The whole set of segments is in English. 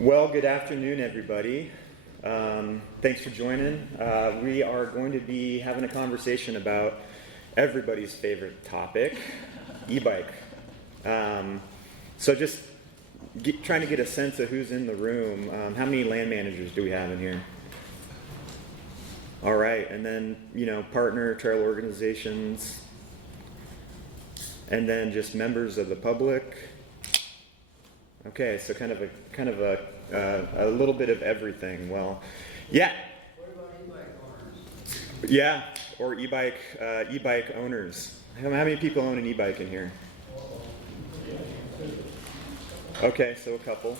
Well, good afternoon, everybody. Thanks for joining. We are going to be having a conversation about everybody's favorite topic, e-bike. So just trying to get a sense of who's in the room. How many land managers do we have in here? All right, and then, partner trail organizations, and then just members of the public. Okay, so kind of a little bit of everything. Well, yeah. What about e-bike owners? Yeah, or e-bike owners. How many people own an e-bike in here? Okay, so a couple.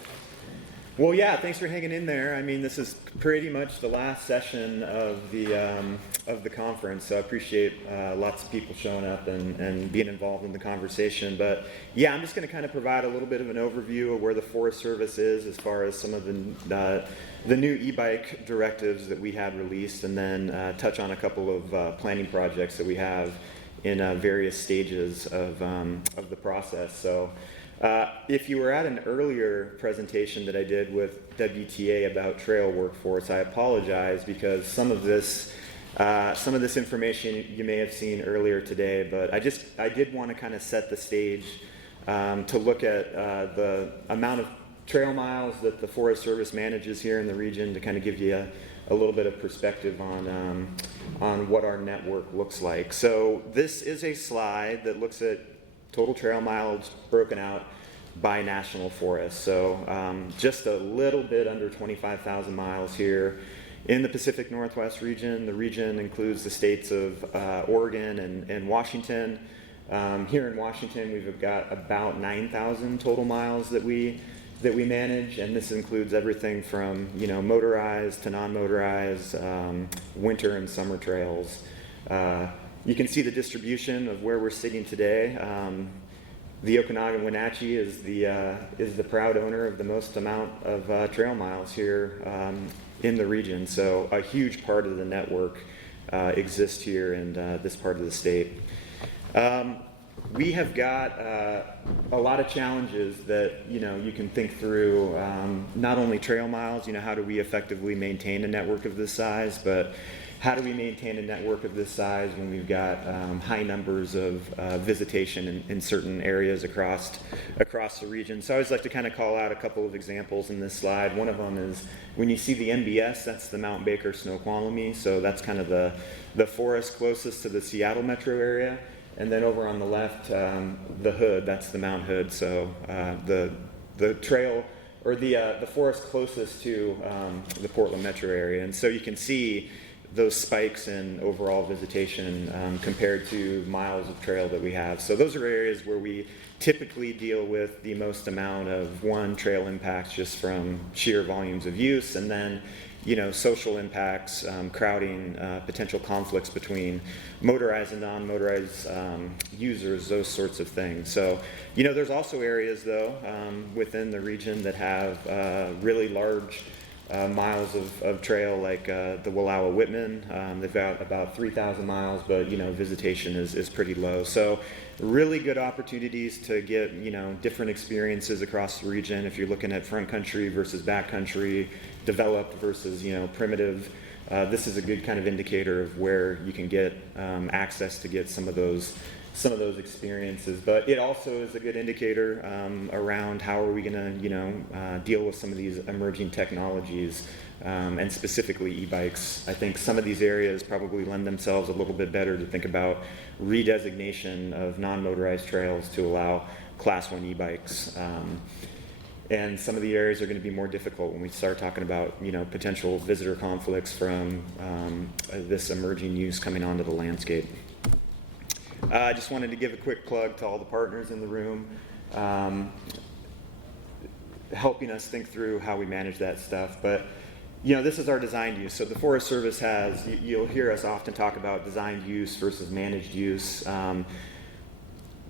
Well, yeah, thanks for hanging in there. I mean, this is pretty much the last session of the conference, so I appreciate lots of people showing up and being involved in the conversation. But yeah, I'm just going to kind of provide a little bit of an overview of where the Forest Service is as far as some of the new e-bike directives that we had released, and then touch on a couple of planning projects that we have in various stages of the process. So. If you were at an earlier presentation that I did with WTA about trail workforce, I apologize because some of this information you may have seen earlier today, but I did want to kind of set the stage to look at the amount of trail miles that the Forest Service manages here in the region to kind of give you a little bit of perspective on what our network looks like. So this is a slide that looks at total trail mileage broken out by national forest. So just a little bit under 25,000 miles here in the Pacific Northwest region. The region includes the states of Oregon and Washington. Here in Washington, we've got about 9,000 total miles that we manage, and this includes everything from motorized to non-motorized, winter and summer trails. You can see the distribution of where we're sitting today. The Okanagan Wenatchee is the proud owner of the most amount of trail miles here in the region. So a huge part of the network exists here in this part of the state. We have got a lot of challenges that you can think through. Not only trail miles, how do we effectively maintain a network of this size, but how do we maintain a network of this size when we've got high numbers of visitation in certain areas across the region? So I always like to kind of call out a couple of examples in this slide. One of them is when you see the MBS, that's the Mount Baker Snoqualmie. So that's kind of the forest closest to the Seattle metro area. And then over on the left, the Hood, that's the Mount Hood. So the trail or the forest closest to the Portland metro area. And so you can see those spikes in overall visitation compared to miles of trail that we have. So those are areas where we typically deal with the most amount of trail impacts just from sheer volumes of use, and then social impacts, crowding, potential conflicts between motorized and non-motorized users, those sorts of things. So there's also areas though within the region that have really large miles of trail, like the Wallowa-Whitman. They've got about 3,000 miles, but visitation is pretty low. So really good opportunities to get different experiences across the region. If you're looking at front country versus back country, developed versus primitive, this is a good kind of indicator of where you can get access to get some of those experiences. But it also is a good indicator around how are we going to deal with some of these emerging technologies, and specifically e-bikes. I think some of these areas probably lend themselves a little bit better to think about redesignation of non-motorized trails to allow Class 1 e-bikes. And some of the areas are going to be more difficult when we start talking about potential visitor conflicts from this emerging use coming onto the landscape. I just wanted to give a quick plug to all the partners in the room, helping us think through how we manage that stuff. But this is our designed use. So the Forest Service has, you'll hear us often talk about designed use versus managed use.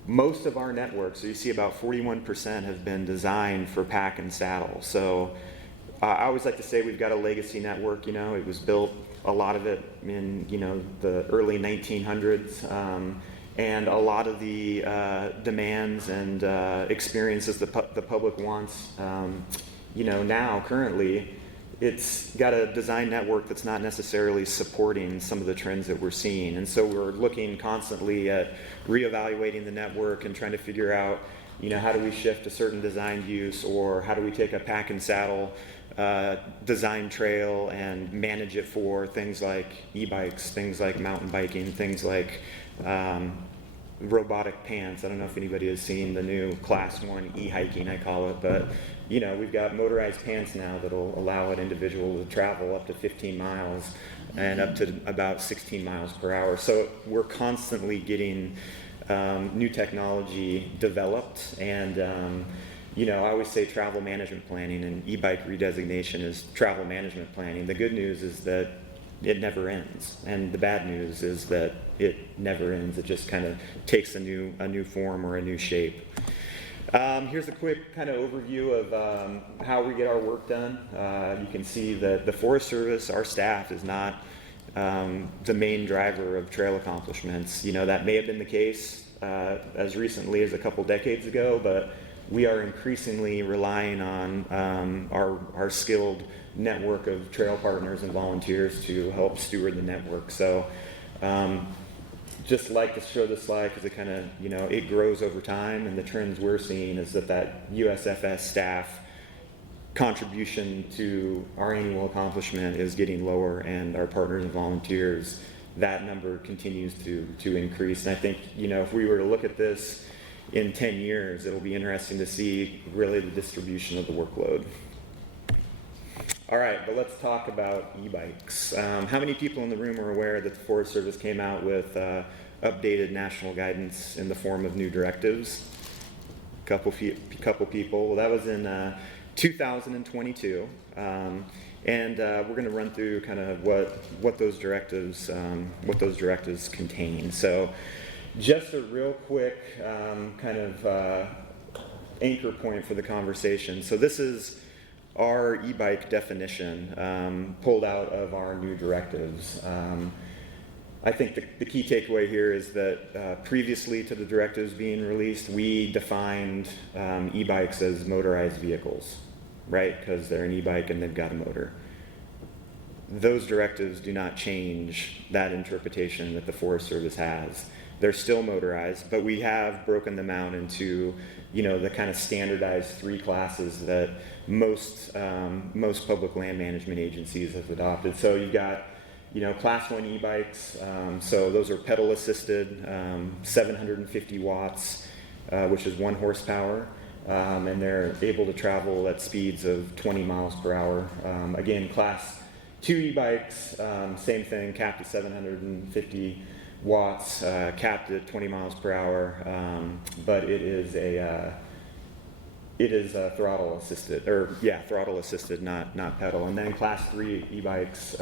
Most of our network, so you see about 41% have been designed for pack and saddle. So I always like to say we've got a legacy network. It was built, a lot of it in the early 1900s. And a lot of the demands and experiences the public wants now currently it's got a design network that's not necessarily supporting some of the trends that we're seeing. And so we're looking constantly at reevaluating the network and trying to figure out, how do we shift a certain design use, or how do we take a pack and saddle design trail and manage it for things like e-bikes, things like mountain biking, things like robotic pants. I don't know if anybody has seen the new Class 1 e-hiking, I call it, but we've got motorized pants now that'll allow an individual to travel up to 15 miles and up to about 16 miles per hour. So we're constantly getting new technology developed, and I always say travel management planning, and e-bike redesignation is travel management planning. The good news is that it never ends, and the bad news is that it never ends. It just kind of takes a new form or a new shape. Here's a quick kind of overview of how we get our work done. You can see that the Forest Service, our staff, is not the main driver of trail accomplishments. That may have been the case as recently as a couple decades ago, but we are increasingly relying on our skilled network of trail partners and volunteers to help steward the network. So just like to show this slide because it kind of, it grows over time, and the trends we're seeing is that USFS staff contribution to our annual accomplishment is getting lower, and our partners and volunteers, that number continues to increase. And I think, if we were to look at this in 10 years, it'll be interesting to see really the distribution of the workload. All right, but let's talk about e-bikes. How many people in the room are aware that the Forest Service came out with updated national guidance in the form of new directives? Couple people. Well, that was in 2022, and we're going to run through kind of what those directives contain. So, just a real quick kind of anchor point for the conversation. So this is our e-bike definition pulled out of our new directives. I think the key takeaway here is that previously to the directives being released, we defined e-bikes as motorized vehicles, right? Because they're an e-bike and they've got a motor. Those directives do not change that interpretation that the Forest Service has. They're still motorized, but we have broken them out into, the kind of standardized 3 classes that most public land management agencies have adopted. So you've got, Class 1 e-bikes. So those are pedal assisted, 750 watts, which is 1 horsepower, and they're able to travel at speeds of 20 miles per hour. Again, Class 2 e-bikes, same thing, capped at 750 watts, capped at 20 miles per hour, but it is throttle assisted, not pedal. And then Class 3 e-bikes,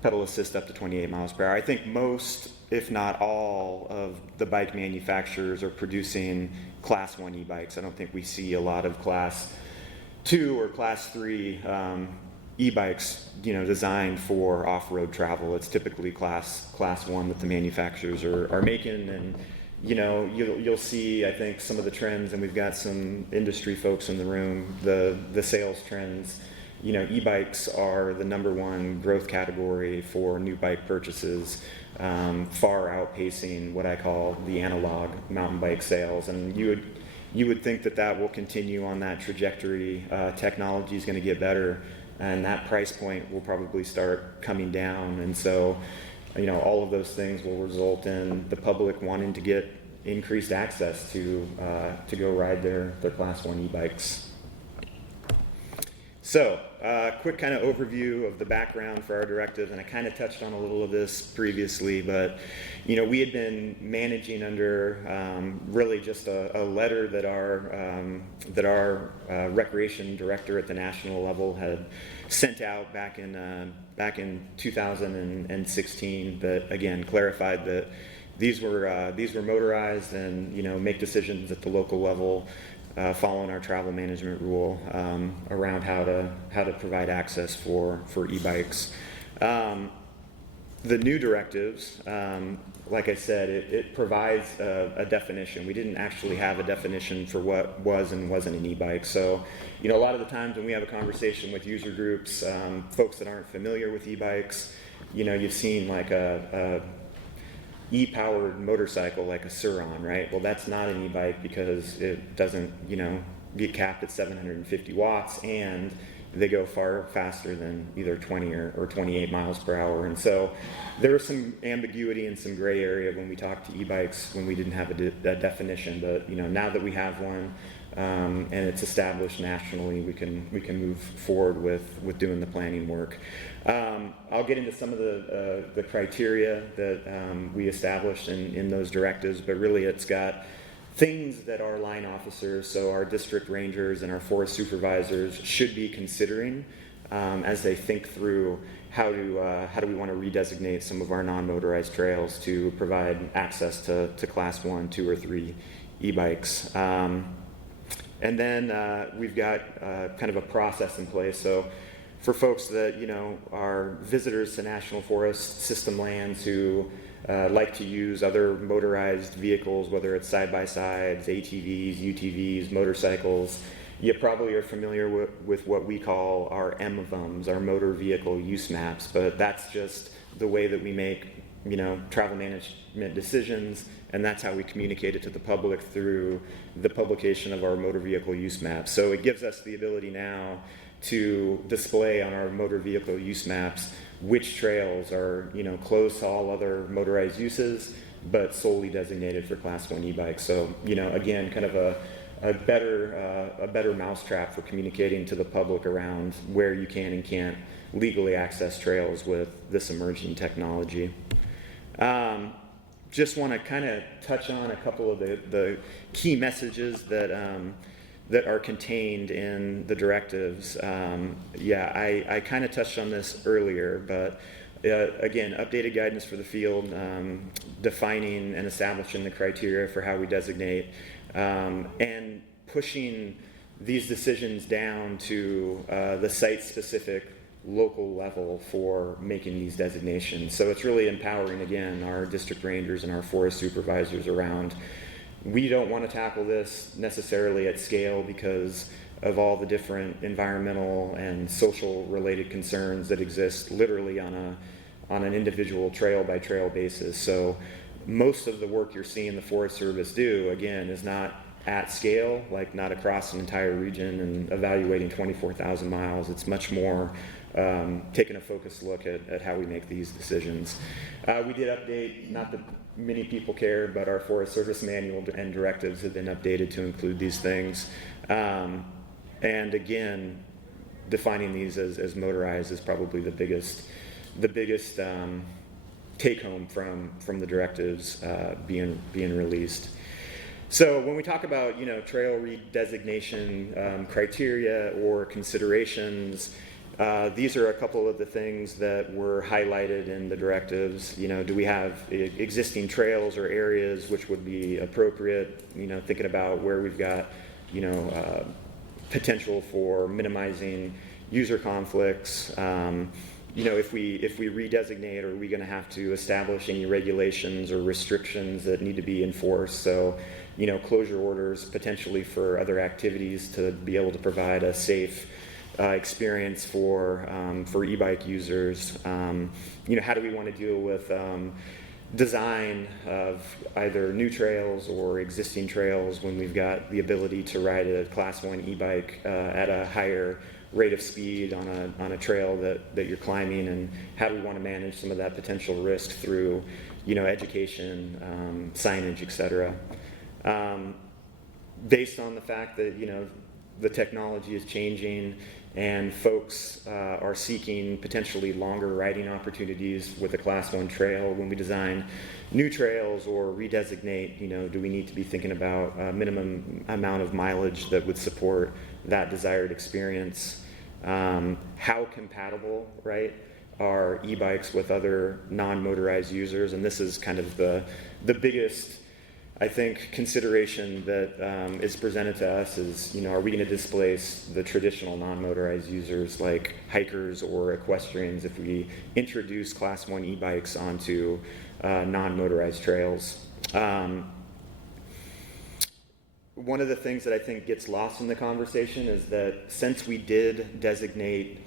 pedal assist up to 28 miles per hour. I think most, if not all, of the bike manufacturers are producing Class 1 e-bikes. I don't think we see a lot of Class 2 or Class 3 e-bikes, designed for off-road travel. It's typically class 1 that the manufacturers are making, and you'll see, I think, some of the trends, and we've got some industry folks in the room, the sales trends. E-bikes are the #1 growth category for new bike purchases, far outpacing what I call the analog mountain bike sales, and you would think that will continue on that trajectory. Technology is going to get better, and that price point will probably start coming down, and so all of those things will result in the public wanting to get increased access to go ride their Class 1 e-bikes. So, quick kind of overview of the background for our directive, and I kind of touched on a little of this previously, but we had been managing under really just a letter that our recreation director at the national level had sent out back in 2016 that again clarified that these were motorized, and make decisions at the local level following our travel management rule around how to provide access for e-bikes. The new directives, like I said, it provides a definition. We didn't actually have a definition for what was and wasn't an e-bike. So, a lot of the times when we have a conversation with user groups, folks that aren't familiar with e-bikes, you've seen like a e-powered motorcycle like a Suron, right? Well, that's not an e-bike because it doesn't, get capped at 750 watts, and they go far faster than either 20 or 28 miles per hour. And so there was some ambiguity and some gray area when we talked to e-bikes when we didn't have a definition. But now that we have one, and it's established nationally, we can move forward with doing the planning work. I'll get into some of the criteria that we established in those directives, but really it's got things that our line officers, so our district rangers and our forest supervisors, should be considering as they think through how do we want to redesignate some of our non-motorized trails to provide access to class 1, 2, or 3 e-bikes. And then we've got kind of a process in place. So for folks that are visitors to national forest system lands who like to use other motorized vehicles, whether it's side-by-sides, ATVs, UTVs, motorcycles, you probably are familiar with what we call our MVUMs, our motor vehicle use maps, but that's just the way that we make travel management decisions, and that's how we communicate it to the public through the publication of our motor vehicle use maps. So it gives us the ability now to display on our motor vehicle use maps which trails are closed to all other motorized uses, but solely designated for class 1 e-bikes. So again, kind of a better mousetrap for communicating to the public around where you can and can't legally access trails with this emerging technology. Just want to kind of touch on a couple of the key messages that are contained in the directives. I kind of touched on this earlier, but again, updated guidance for the field, defining and establishing the criteria for how we designate, and pushing these decisions down to the site-specific local level for making these designations. So it's really empowering, again, our district rangers and our forest supervisors around. We don't want to tackle this necessarily at scale because of all the different environmental and social related concerns that exist literally on an individual trail by trail basis. So most of the work you're seeing the Forest Service do, again, is not at scale, like not across an entire region and evaluating 24,000 miles. It's much more taking a focused look at how we make these decisions. We did update, not that many people care, but our Forest Service manual and directives have been updated to include these things. And again, defining these as motorized is probably the biggest take home from the directives being released. So when we talk about trail redesignation criteria or considerations, these are a couple of the things that were highlighted in the directives. Do we have existing trails or areas which would be appropriate? Thinking about where we've got potential for minimizing user conflicts. If we redesignate, are we going to have to establish any regulations or restrictions that need to be enforced? So, closure orders potentially for other activities to be able to provide a safe experience for e-bike users. How do we want to deal with design of either new trails or existing trails when we've got the ability to ride a class 1 e-bike at a higher rate of speed on a trail that you're climbing, and how do we want to manage some of that potential risk through education, signage, etc. Based on the fact that the technology is changing and folks are seeking potentially longer riding opportunities with a class 1 trail, when we design new trails or redesignate, do we need to be thinking about a minimum amount of mileage that would support that desired experience? How compatible, right, are e-bikes with other non-motorized users? And this is kind of the biggest I think consideration that is presented to us is, are we going to displace the traditional non-motorized users like hikers or equestrians if we introduce Class 1 e-bikes onto non-motorized trails? One of the things that I think gets lost in the conversation is that since we did designate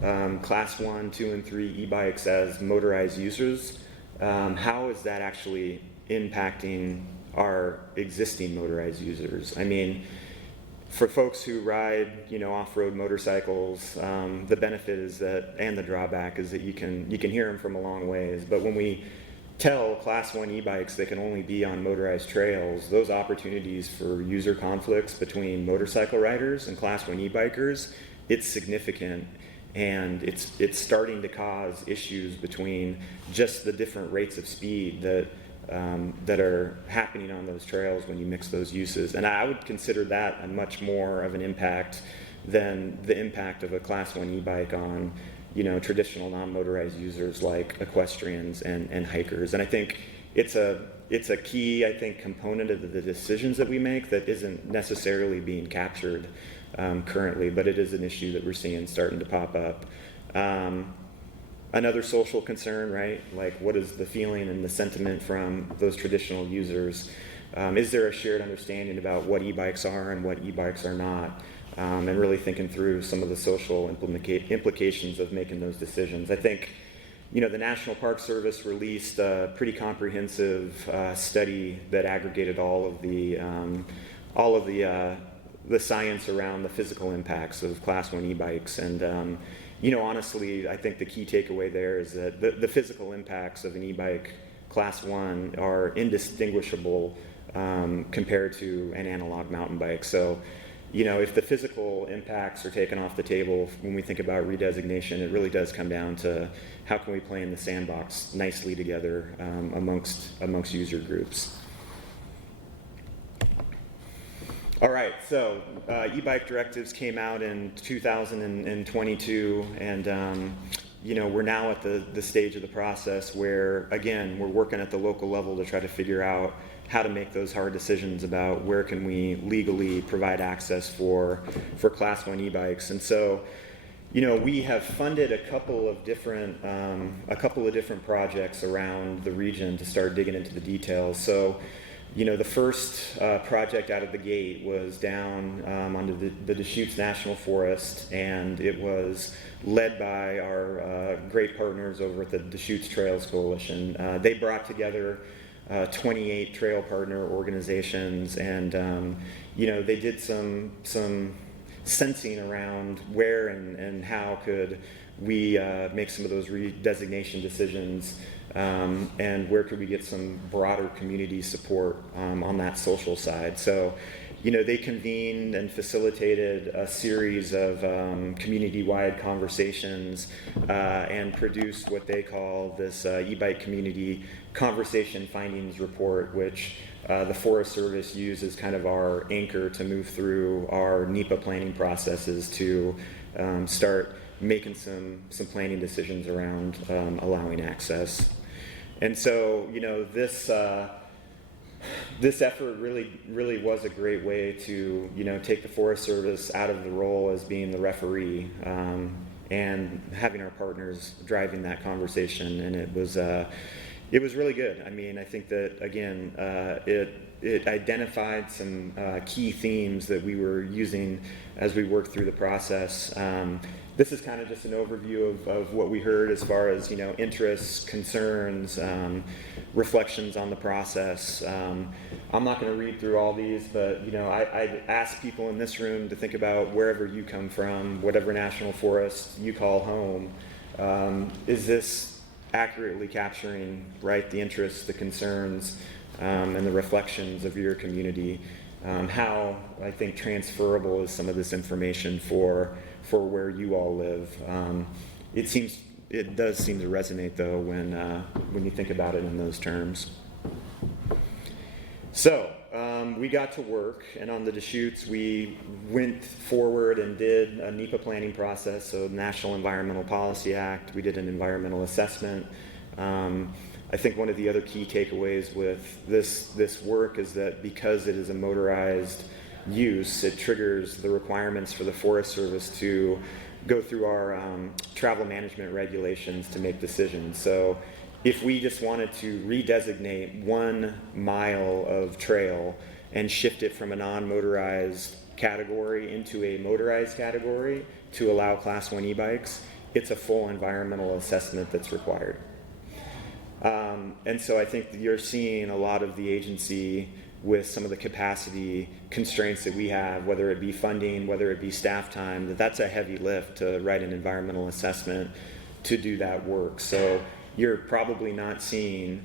Class 1, 2, and 3 e-bikes as motorized users, how is that actually impacting our existing motorized users? I mean, for folks who ride, off-road motorcycles, the benefit is that, and the drawback is that you can hear them from a long ways. But when we tell Class 1 e-bikes they can only be on motorized trails, those opportunities for user conflicts between motorcycle riders and Class 1 e-bikers, it's significant. And it's starting to cause issues between just the different rates of speed that are happening on those trails when you mix those uses. And I would consider that a much more of an impact than the impact of a Class 1 e-bike on, traditional non-motorized users like equestrians and hikers. And I think it's a key, component of the decisions that we make that isn't necessarily being captured currently, but it is an issue that we're seeing starting to pop up. Another social concern, right? Like, what is the feeling and the sentiment from those traditional users? Is there a shared understanding about what e-bikes are and what e-bikes are not? And really thinking through some of the social implications of making those decisions. I think, the National Park Service released a pretty comprehensive study that aggregated all of the science around the physical impacts of Class 1 e-bikes. And, honestly, I think the key takeaway there is that the physical impacts of an e-bike Class 1 are indistinguishable compared to an analog mountain bike. So, if the physical impacts are taken off the table when we think about redesignation, it really does come down to how can we play in the sandbox nicely together amongst user groups. All right, so e-bike directives came out in 2022, and we're now at the stage of the process where, again, we're working at the local level to try to figure out how to make those hard decisions about where can we legally provide access for Class 1 e-bikes. And so, we have funded a couple of different projects around the region to start digging into the details. So, the first project out of the gate was down on the Deschutes National Forest, and it was led by our great partners over at the Deschutes Trails Coalition. They brought together 28 trail partner organizations, and they did some sensing around where and how could we make some of those redesignation decisions, and where could we get some broader community support on that social side. So, they convened and facilitated a series of community-wide conversations and produced what they call this e-bike community conversation findings report, which the Forest Service uses kind of our anchor to move through our NEPA planning processes to start making some planning decisions around allowing access. And so, this effort really was a great way to, take the Forest Service out of the role as being the referee, and having our partners driving that conversation. And it was really good. I mean, I think that, again, it identified some key themes that we were using as we worked through the process. This is kind of just an overview of what we heard as far as, interests, concerns, reflections on the process. I'm not going to read through all these, but, I'd ask people in this room to think about wherever you come from, whatever national forest you call home. Is this accurately capturing, right, the interests, the concerns, and the reflections of your community? How, I think, transferable is some of this information for where you all live? It does seem to resonate, though, when you think about it in those terms. So we got to work, and on the Deschutes, we went forward and did a NEPA planning process, so National Environmental Policy Act. We did an environmental assessment. I think one of the other key takeaways with this work is that because it is a motorized use, it triggers the requirements for the Forest Service to go through our travel management regulations to make decisions. So if we just wanted to redesignate 1 mile of trail and shift it from a non-motorized category into a motorized category to allow Class 1 e-bikes, it's a full environmental assessment that's required. And so I think that you're seeing a lot of the agency with some of the capacity constraints that we have, whether it be funding, whether it be staff time, that's a heavy lift to write an environmental assessment to do that work. So you're probably not seeing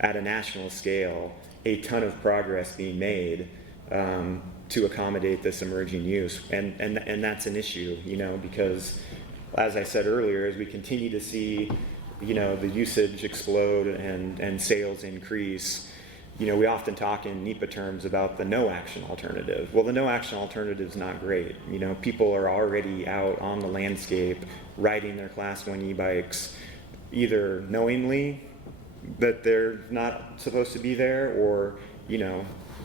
at a national scale a ton of progress being made to accommodate this emerging use. And that's an issue, because as I said earlier, as we continue to see the usage explode and sales increase, we often talk in NEPA terms about the no action alternative. Well, the no action alternative is not great. People are already out on the landscape riding their Class 1 e-bikes, either knowingly that they're not supposed to be there, or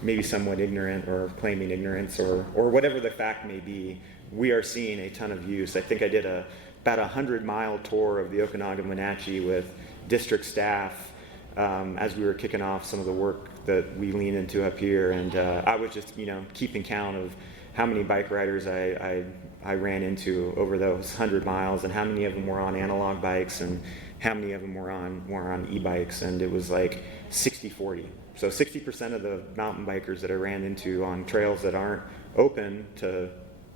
maybe somewhat ignorant or claiming ignorance, or whatever the fact may be. We are seeing a ton of use. I think I did about a 100-mile tour of the Okanagan-Wenatchee with district staff as we were kicking off some of the work that we lean into up here, and I was just keeping count of how many bike riders I ran into over those 100 miles, and how many of them were on analog bikes and how many of them were on e-bikes, and it was like 60-40. So 60% of the mountain bikers that I ran into on trails that aren't open to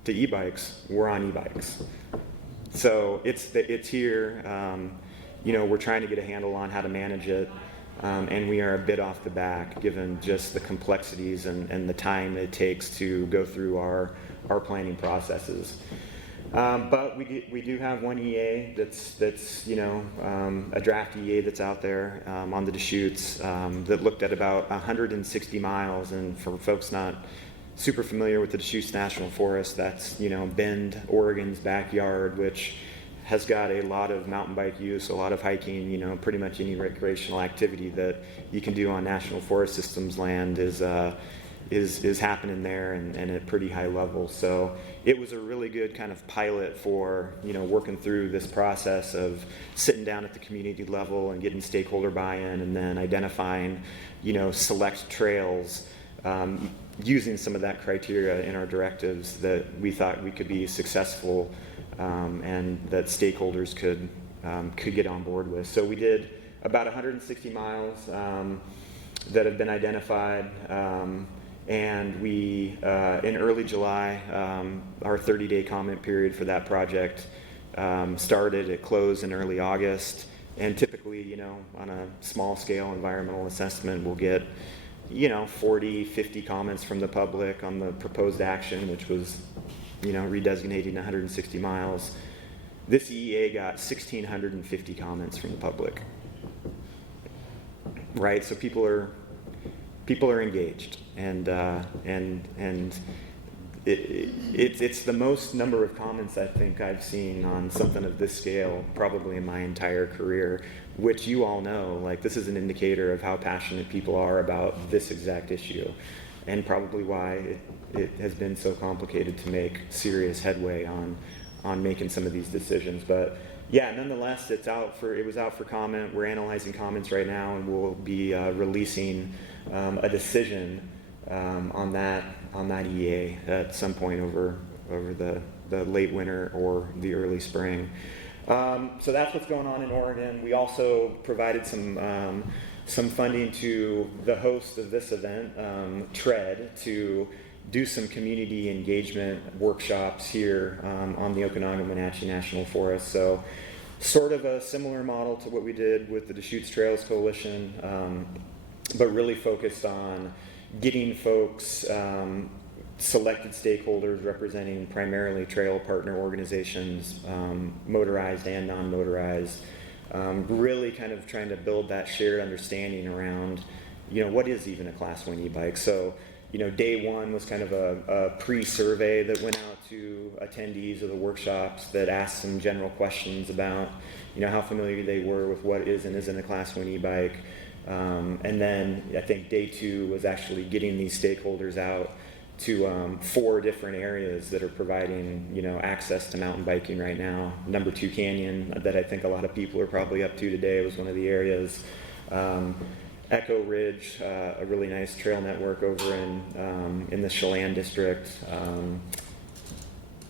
e-bikes were on e-bikes. So it's here. We're trying to get a handle on how to manage it, and we are a bit off the back given just the complexities and the time it takes to go through our planning processes. But we do have one EA that's a draft EA that's out there on the Deschutes that looked at about 160 miles. And for folks not super familiar with the Deschutes National Forest, that's Bend, Oregon's backyard, which has got a lot of mountain bike use, a lot of hiking. Pretty much any recreational activity that you can do on National Forest Systems land is happening there, and at pretty high levels. So it was a really good kind of pilot for working through this process of sitting down at the community level and getting stakeholder buy-in, and then identifying select trails using some of that criteria in our directives that we thought we could be successful and that stakeholders could get on board with. So we did about 160 miles that have been identified. And we, in early July, our 30-day comment period for that project started. It closed in early August. And typically, on a small-scale environmental assessment, we'll get, 40, 50 comments from the public on the proposed action, which was, redesignating 160 miles. This EEA got 1,650 comments from the public. Right? So people are engaged, and it's the most number of comments I think I've seen on something of this scale probably in my entire career, which you all know, like, this is an indicator of how passionate people are about this exact issue, and probably why it has been so complicated to make serious headway on making some of these decisions. But yeah, nonetheless, it was out for comment. We're analyzing comments right now, and we'll be releasing a decision on that EA at some point over the late winter or the early spring. So that's what's going on in Oregon. We also provided some funding to the host of this event, TREAD, to do some community engagement workshops here on the Okanagan-Wenatchee National Forest. So sort of a similar model to what we did with the Deschutes Trails Coalition, but really focused on getting folks, selected stakeholders representing primarily trail partner organizations, motorized and non-motorized, really kind of trying to build that shared understanding around, what is even a Class 1 e-bike. So, day one was kind of a pre-survey that went out to attendees of the workshops that asked some general questions about, how familiar they were with what is and isn't a Class 1 e-bike. And then I think day two was actually getting these stakeholders out to 4 different areas that are providing, access to mountain biking right now. Number 2 Canyon, that I think a lot of people are probably up to today, was one of the areas. Echo Ridge, a really nice trail network over in the Chelan district.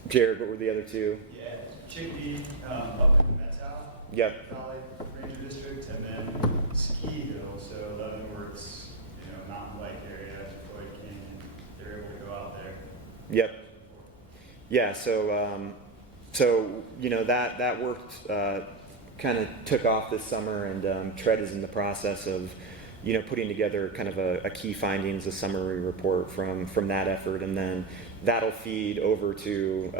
Jared, what were the other 2? Yeah, Chickadee up in Methow. Yep. Valley Ranger District, and then Ski Hill, so Leavenworth's, mountain bike area, Floyd Canyon. They're able to go out there. Yep. Yeah. So that worked. Kind of took off this summer, and Tread is in the process of, putting together kind of a key findings, a summary report from that effort, and then that'll feed over to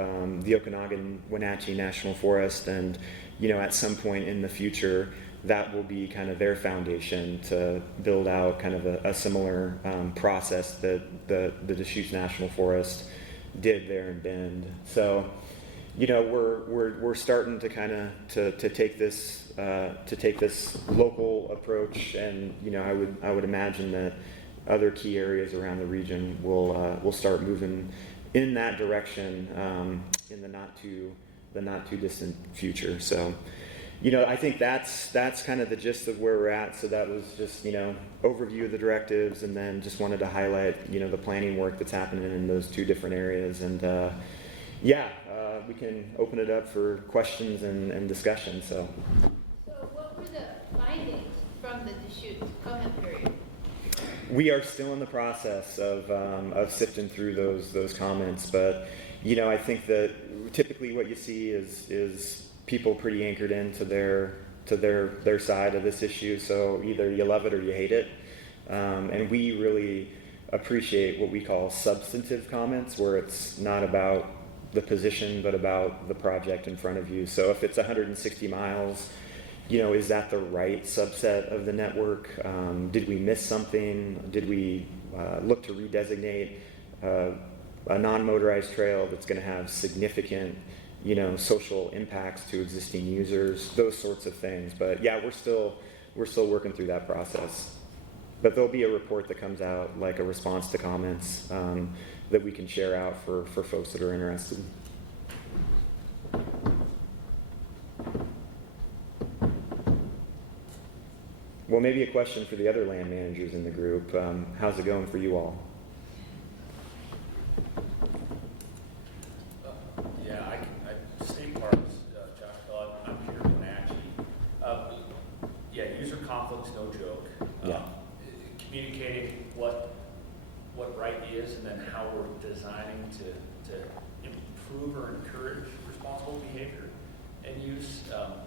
the Okanagan-Wenatchee National Forest, and at some point in the future, that will be kind of their foundation to build out kind of a similar process that the Deschutes National Forest did there in Bend. So, we're starting to kind of to take this local approach, and I would imagine that other key areas around the region will start moving in that direction in the not too distant future. So, I think that's kind of the gist of where we're at. So that was just overview of the directives, and then just wanted to highlight the planning work that's happening in those 2 different areas. And we can open it up for questions and discussion. So what were the findings from the Deschutes comment period? we are still in the process of sifting through those comments, but I think that typically what you see is people pretty anchored into their side of this issue. So either you love it or you hate it, and we really appreciate what we call substantive comments, where it's not about the position but about the project in front of you. So if it's 160 miles, is that the right subset of the network? Did we miss something? Did we look to redesignate a non-motorized trail that's going to have significant social impacts to existing users, those sorts of things. But yeah, we're still working through that process. But there'll be a report that comes out, like a response to comments, that we can share out for folks that are interested. Well, maybe a question for the other land managers in the group. How's it going for you all? State parks, Josh Kellogg, I'm here in Wenatchee. User conflict's no joke. Communicating what right is, and then how we're designing to improve or encourage responsible behavior and use,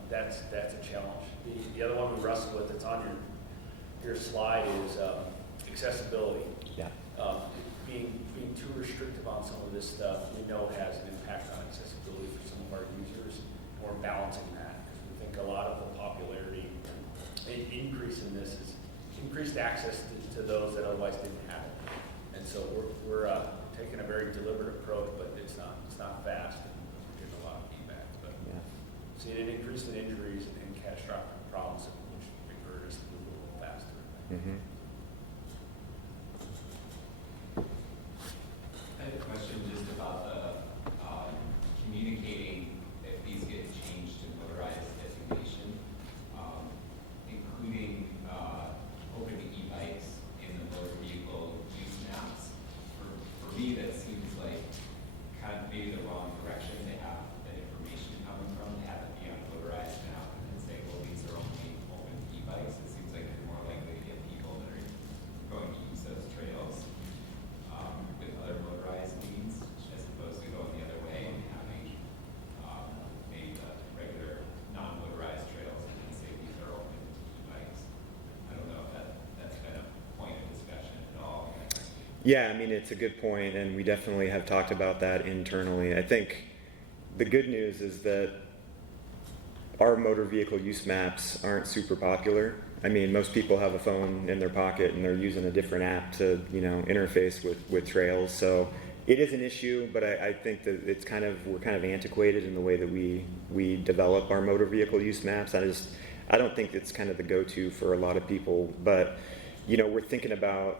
that's a challenge. The other one we wrestle with that's on your slide is accessibility. Yeah. Being too restrictive on some of this stuff, we know has an impact on accessibility for some of our users. We're balancing that because we think a lot of the popularity and increase in this is increased access to those that otherwise didn't have it. And so we're taking a very deliberate approach, but it's not fast, and we're getting a lot of feedback. But seeing an increase in injuries and catastrophic problems, which encourage us to move a little faster. Mm-hmm. I had a question just about the communicating if these get changed to motorized designation, including opening e-bikes in the motor vehicle use maps. For me, that seems like kind of maybe the wrong direction to have that information coming from, to have it be on a motorized map and then say, well, these are only open e-bikes. It seems like you're more likely to get people that are going to use those trails with other motorized means, as opposed to going the other way and having maybe the regular non-motorized trails and then say these are open to e-bikes. I don't know if that's been a point of discussion at all. Yeah, I mean, it's a good point, and we definitely have talked about that internally. I think the good news is that our motor vehicle use maps aren't super popular. I mean, most people have a phone in their pocket and they're using a different app to, interface with trails. So it is an issue, but I think that we're kind of antiquated in the way that we develop our motor vehicle use maps. I don't think it's kind of the go-to for a lot of people, but we're thinking about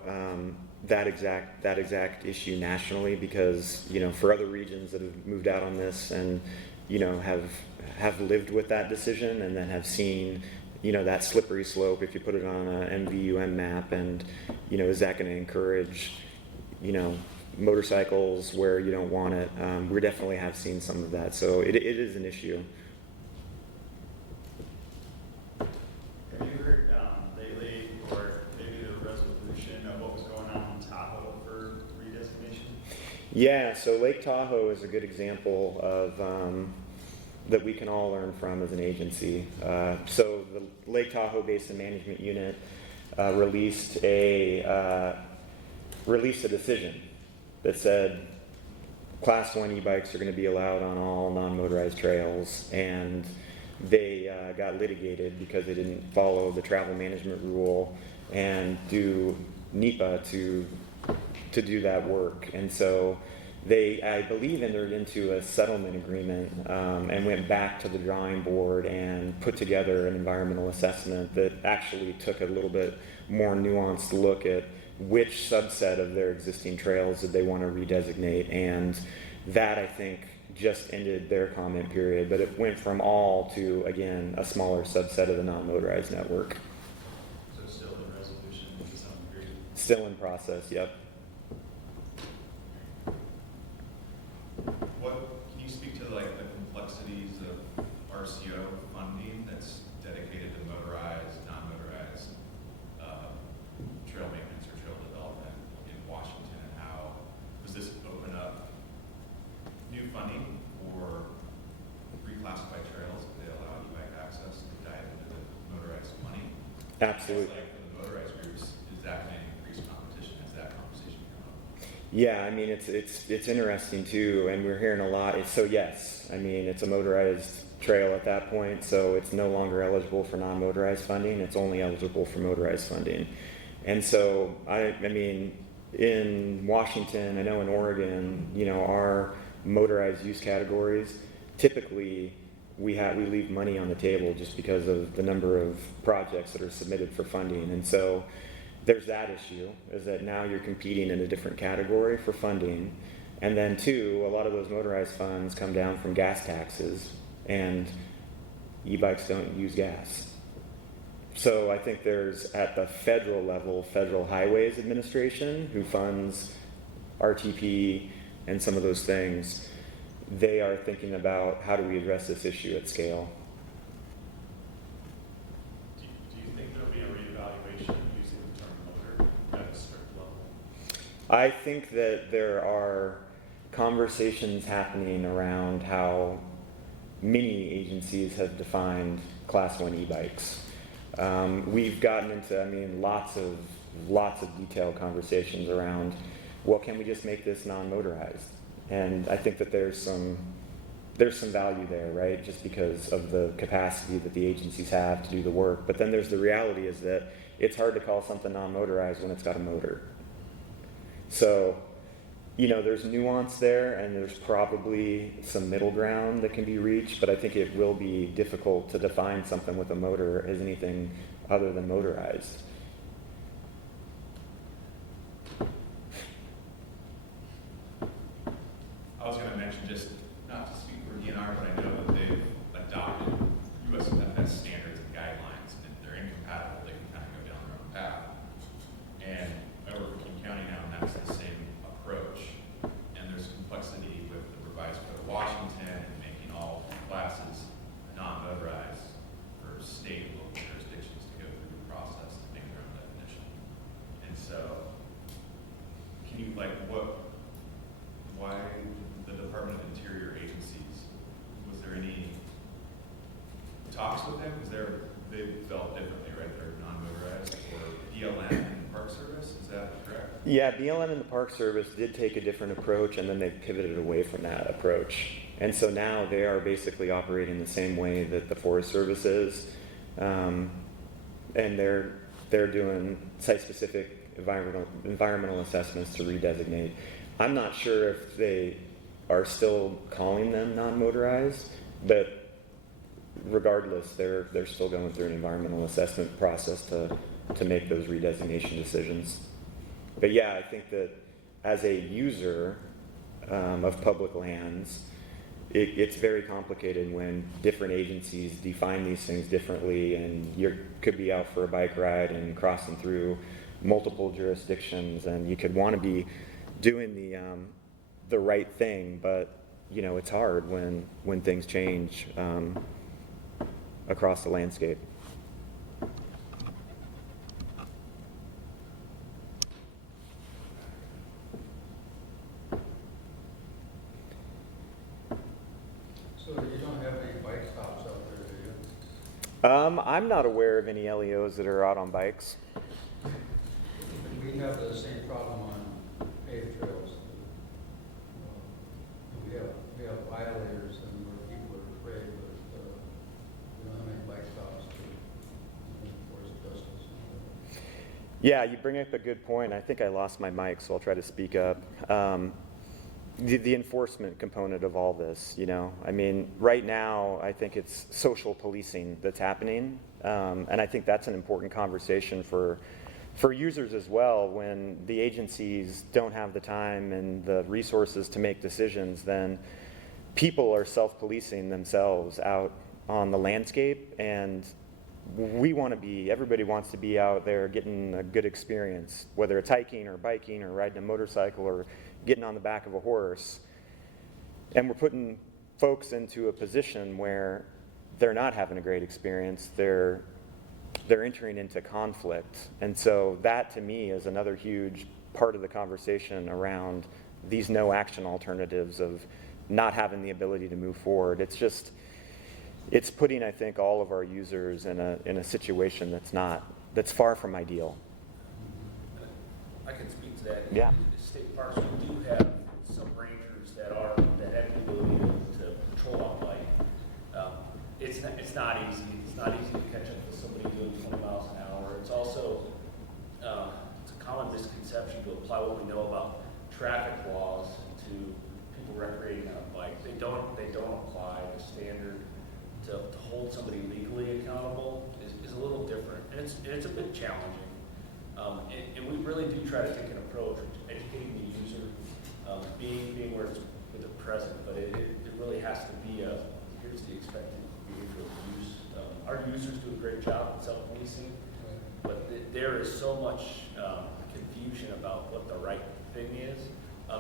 that exact issue nationally because for other regions that have moved out on this and have lived with that decision and then have seen that slippery slope if you put it on a MVUM map, and is that going to encourage motorcycles where you don't want it? We definitely have seen some of that, so it is an issue. Have you heard lately, or maybe the resolution of what was going on in Tahoe for redesignation? Yeah, so Lake Tahoe is a good example of that we can all learn from as an agency. So the Lake Tahoe Basin Management Unit released a decision that said Class 1 e-bikes are going to be allowed on all non-motorized trails, and they got litigated because they didn't follow the travel management rule and do NEPA to do that work. And so they, I believe, entered into a settlement agreement and went back to the drawing board and put together an environmental assessment that actually took a little bit more nuanced look at which subset of their existing trails did they want to redesignate. And that, I think, just ended their comment period, but it went from all to, again, a smaller subset of the non-motorized network. So still in resolution to some degree? Still in process, yep. Can you speak to like the complexities of RCO funding that's dedicated to motorized, non-motorized trail maintenance or trail development in Washington, and how does this open up new funding or reclassify trails if they allow e-bike access to dive into the motorized money? Absolutely. It's like for the motorized groups, is that going to increase competition? Is that conversation come up? Yeah, I mean, it's interesting too, and we're hearing a lot. So yes, I mean, it's a motorized trail at that point, so it's no longer eligible for non-motorized funding. It's only eligible for motorized funding. And so, I mean, in Washington, I know in Oregon, our motorized use categories, typically we leave money on the table just because of the number of projects that are submitted for funding. And so there's that issue, is that now you're competing in a different category for funding. And then two, a lot of those motorized funds come down from gas taxes, and e-bikes don't use gas. So I think there's, at the federal level, Federal Highways Administration, who funds RTP and some of those things, they are thinking about how do we address this issue at scale. Do you think there'll be a reevaluation using the term motor at a strict level? I think that there are conversations happening around how many agencies have defined Class 1 e-bikes. We've gotten into, lots of detailed conversations around, well, can we just make this non-motorized? And I think that there's some value there, right? Just because of the capacity that the agencies have to do the work. But then there's the reality is that it's hard to call something non-motorized when it's got a motor. So, there's nuance there, and there's probably some middle ground that can be reached, but I think it will be difficult to define something with a motor as anything other than motorized. I was going to mention, just not to speak for DNR, but I know that they've adopted USFS standards and guidelines, and if they're incompatible, they can kind of go down their own path. And I work for King County now, and that's the same approach. And there's complexity with the revised code of Washington and making all classes non-motorized for state and local jurisdictions to go through the process to make their own definition. And so, can you, why the Department of Interior agencies, was there any talks with them? They felt differently, right? They're non-motorized, or BLM and Park Service, is that correct? Yeah, BLM and the Park Service did take a different approach, and then they pivoted away from that approach. And so now they are basically operating the same way that the Forest Service is. and they're doing site-specific environmental assessments to redesignate. I'm not sure if they are still calling them non-motorized, but regardless, they're still going through an environmental assessment process to make those redesignation decisions. But yeah, I think that as a user of public lands, it's very complicated when different agencies define these things differently, and you could be out for a bike ride and crossing through multiple jurisdictions, and you could want to be doing the right thing, but you know it's hard when things change across the landscape. So you don't have any bike stops out there, do you? I'm not aware of any LEOs that are out on bikes. We have the same problem on paved trails. We have violators and where people are afraid, but we don't have any bike stops to enforce justice. Yeah, you bring up a good point. I think I lost my mic, so I'll try to speak up. The enforcement component of all this, you know, I mean, right now, I think it's social policing that's happening, and I think that's an important conversation for users as well. When the agencies don't have the time and the resources to make decisions, then people are self-policing themselves out on the landscape, and everybody wants to be out there getting a good experience, whether it's hiking or biking or riding a motorcycle or getting on the back of a horse. And we're putting folks into a position where they're not having a great experience. They're entering into conflict. And so that to me is another huge part of the conversation around these no action alternatives of not having the ability to move forward. It's putting, I think, all of our users in a situation that's far from ideal. I can speak to that. Yeah. State parks, we do have some rangers that have the ability to patrol on bike. It's not easy. It's not easy to catch up with somebody doing 20 miles an hour. It's also it's a common misconception to apply what we know about traffic laws to people recreating on a bike. They don't apply. The standard to hold somebody legally accountable is a little different, and it's a bit challenging. And we really do try to take an approach of educating the user, being where it's with the present, but it really has to be here's the expected behavior of use. Our users do a great job at self-policing, but there is so much confusion about what the right thing is.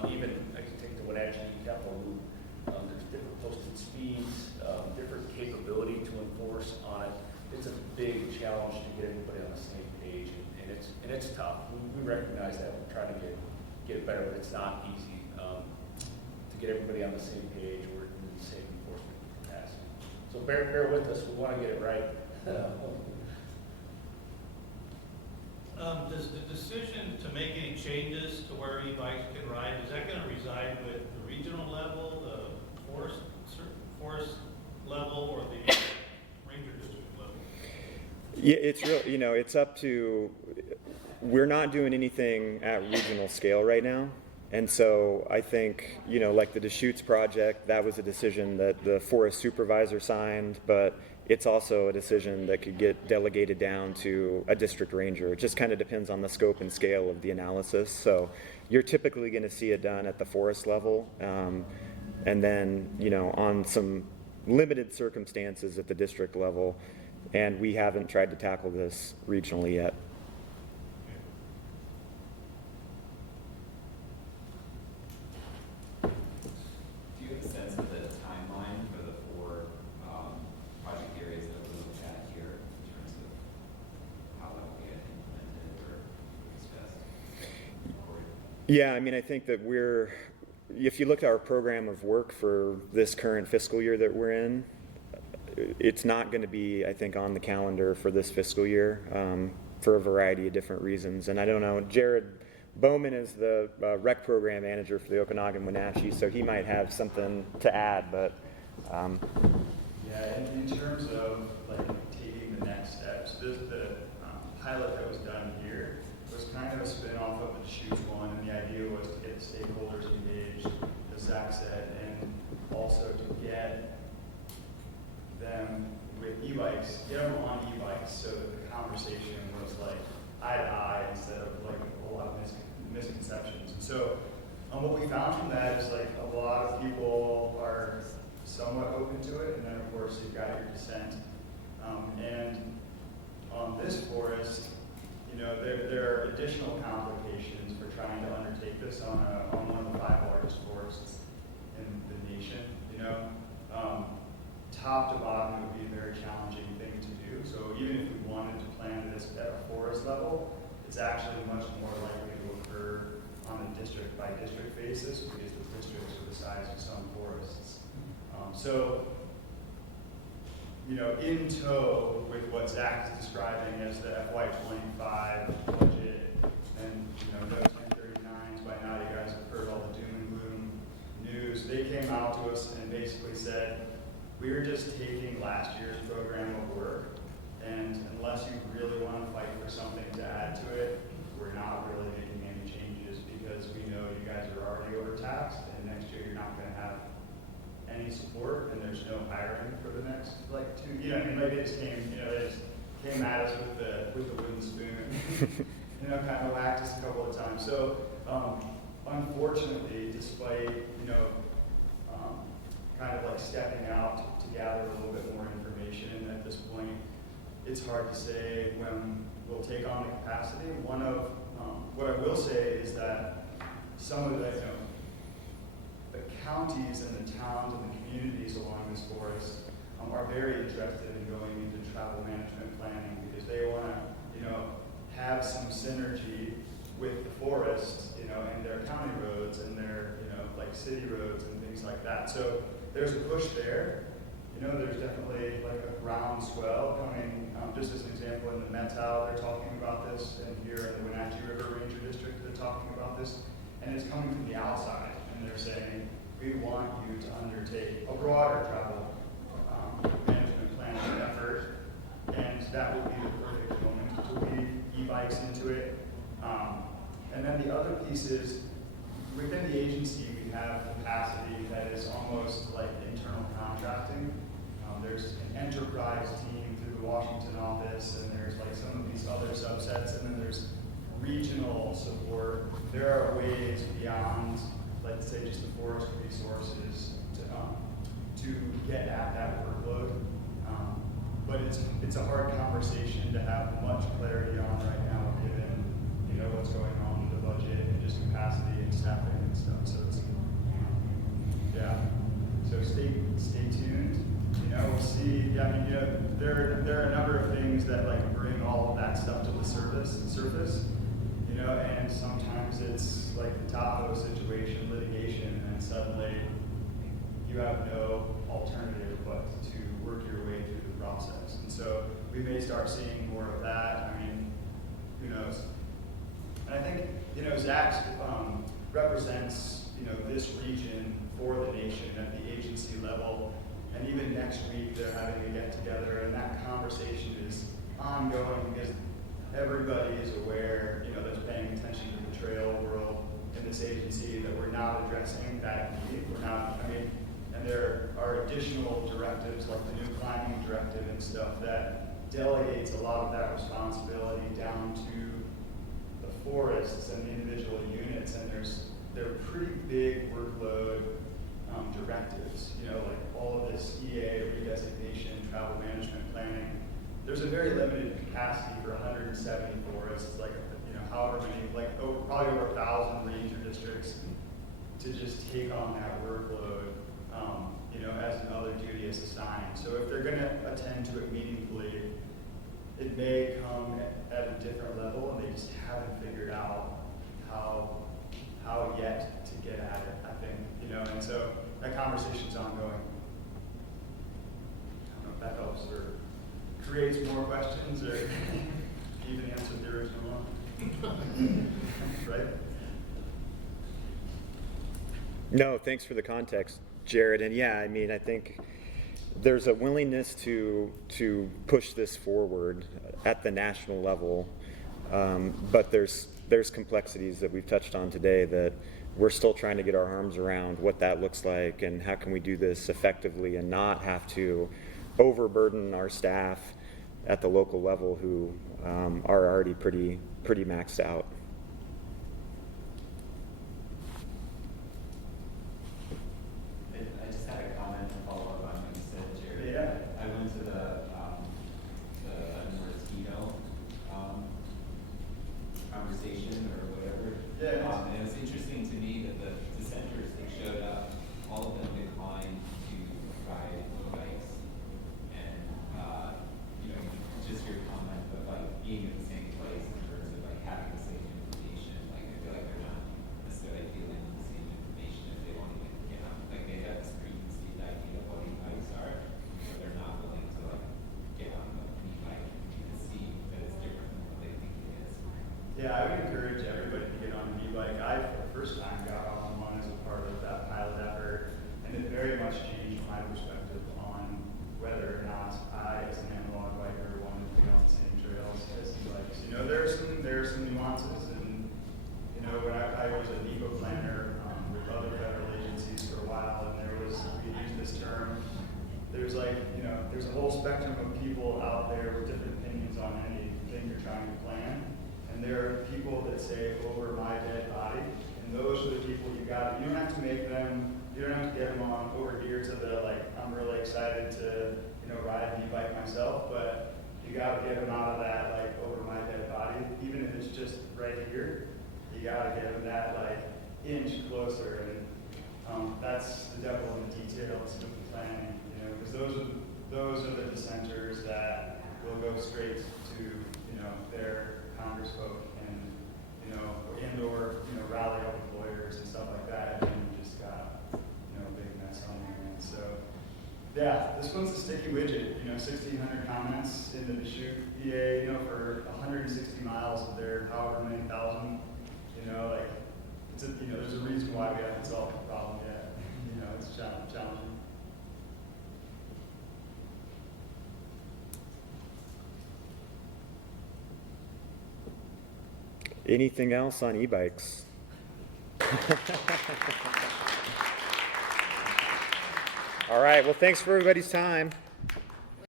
Even I can take the Wenatchee Capital Loop. There's different posted speeds, different capability to enforce on it. It's a big challenge to get everybody on the same page, and it's tough. We recognize that. We're trying to get it better, but it's not easy to get everybody on the same page or in the same enforcement capacity. So bear with us. We want to get it right. Does the decision to make any changes to where e-bikes can ride, is that going to reside with the regional level, the forest level, or the ranger district level? Yeah, it's real. You know, it's up to. We're not doing anything at regional scale right now, and so I think like the Deschutes project, that was a decision that the forest supervisor signed, but it's also a decision that could get delegated down to a district ranger. It just kind of depends on the scope and scale of the analysis. So you're typically going to see it done at the forest level, and then on some limited circumstances at the district level. And we haven't tried to tackle this regionally yet. Do you have a sense of the timeline for the 4 project areas that we looked at here in terms of how that will get implemented or discussed? Yeah, I mean, I think that if you look at our program of work for this current fiscal year that we're in, it's not going to be, I think, on the calendar for this fiscal year for a variety of different reasons. And I don't know, Jared Bowman is the rec program manager for the Okanagan Wenatchee, so he might have something to add, but... Yeah, in terms of like taking the next steps, the pilot that was done here was kind of a spin-off of the Deschutes one, and the idea was to get the stakeholders engaged, as Zach said, and also to get them with e-bikes, get them on e-bikes so that the conversation was like eye to eye instead of like a lot of misconceptions. And so what we found from that is like a lot of people are somewhat open to it, and then of course you've got your dissent. And on this forest, you know, there are additional complications for trying to undertake this on one of the 5 largest forests in the nation. You know, top to bottom, it would be a very challenging thing to do. So even if we wanted to plan this at a forest level, it's actually much more likely to occur on a district by district basis because the districts are the size of some forests. So, you know, in tow with what Zach is describing as the FY25 budget, and you know, no 1039s, by now you guys have heard all the doom and gloom news. They came out to us and basically said, we are just taking last year's program of work, and unless you really want to fight for something to add to it, we're not really making any changes because we know you guys are already overtaxed, and next year you're not going to have any support, and there's no hiring for the next like 2. You know, I mean, like they just came, you know, they just came at us with the wooden spoon, you know, kind of whacked us a couple of times. So, unfortunately, despite you know, kind of like stepping out to gather a little bit more information at this point, it's hard to say when we'll take on the capacity. One of what I will say is that some of the, you know, the counties and the towns and the communities along this forest are very interested in going into travel management planning because they want to, you know, have some synergy with the forest, you know, and their county roads and their, you know, like city roads and things like that. So there's a push there. You know, there's definitely like a groundswell coming. Just as an example, in the Methow, they're talking about this, and here in the Wenatchee River Ranger District, they're talking about this, and it's coming from the outside, and they're saying, we want you to undertake a broader travel management planning effort, and that would be the perfect moment to weave e-bikes into it. And then the other piece is, within the agency, we have capacity that is almost like internal contracting. There's an enterprise team through the Washington office, and there's like some of these other subsets, and then there's regional support. There are ways beyond, let's say, just the forest resources to get at that workload. But it's a hard conversation to have much clarity on right now, given you know what's going on with the budget and just capacity and staffing and stuff. So it's yeah. So stay tuned. You know, we'll see. Yeah, I mean, you know, there are a number of things that like bring all of that stuff to the surface. You know, and sometimes it's like the Tahoe situation, litigation, and suddenly you have no alternative but to work your way through the process. And so we may start seeing more of that. I mean, who knows? And I think, you know, Zach represents, you know, this region for the nation at the agency level. And even next week, they're having a get-together, and that conversation is ongoing because everybody is aware, you know, that's paying attention to the trail world in this agency that we're not addressing that need. We're not, I mean, and there are additional directives like the new climbing directive and stuff that delegates a lot of that responsibility down to the forests and the individual units, and they're pretty big workload directives, you know, like all of this EA, redesignation, travel management planning. There's a very limited capacity for 170 forests, like, you know, however many, like probably over 1,000 ranger districts to just take on that workload, you know, as another duty is assigned. So if they're going to attend to it meaningfully, it may come at a different level, and they just haven't figured out how yet to get at it, I think, you know, and so that conversation's ongoing. I don't know if that helps or creates more questions or even answered the original one. Right? No, thanks for the context, Jared. And yeah, I mean, I think there's a willingness to push this forward at the national level, but there's complexities that we've touched on today that we're still trying to get our arms around what that looks like and how can we do this effectively and not have to overburden our staff at the local level who are already pretty maxed out. I just had a comment to follow up on what you said, Jared. Yeah. I went to the Mosquito conversation or whatever. Yeah. And it was interesting to me that the dissenters that showed up, all of them declined to ride e-bikes. And, just your comment of like being in the same place in terms of like having the same information, like I feel like they're not necessarily feeling the same information if they won't even get on, like they have this preconceived idea of what e-bikes are, but they're not willing to like get on the e-bike and see that it's different than what they think it is. Yeah, I would encourage everybody to get on an e-bike. I, for the first time, got on one as a part of that pilot effort, and it very much changed my perspective on whether or not I, as an analog biker, wanted to be on the same trails as e-bikes. You know, there are some nuances, and you know, when I was a depot planner with other federal agencies for a while, and we used this term. There's there's a whole spectrum of people out there with different opinions on anything you're trying to plan. And there are people that say, over my dead body, and those are the people you don't have to make them, you don't have to get them on over here to the, like, I'm really excited to, ride an e-bike myself, but you gotta get them out of that, like, over my dead body, even if it's just right here, you gotta get them that, like, inch closer, and that's the devil in the details with the planning, because those are the dissenters that will go straight to, their congressfolk and or rally up with lawyers and stuff like that, and then you just got a big mess on your hands. So yeah, this one's a sticky widget. 1,600 comments in the Deschutes EA, for 160 miles of their however many thousand. There's a reason why we haven't solved the problem yet. It's challenging. Anything else on e-bikes? All right, well, thanks for everybody's time.